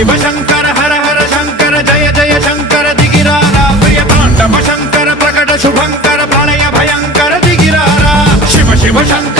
शिव शंकर हर हर शंकर जय जय शंकर दिगिरारा प्रिय तांडव शंकर प्रकट शुभंकर प्रलय भयंकर दिगिरारा शिव शिव शंकर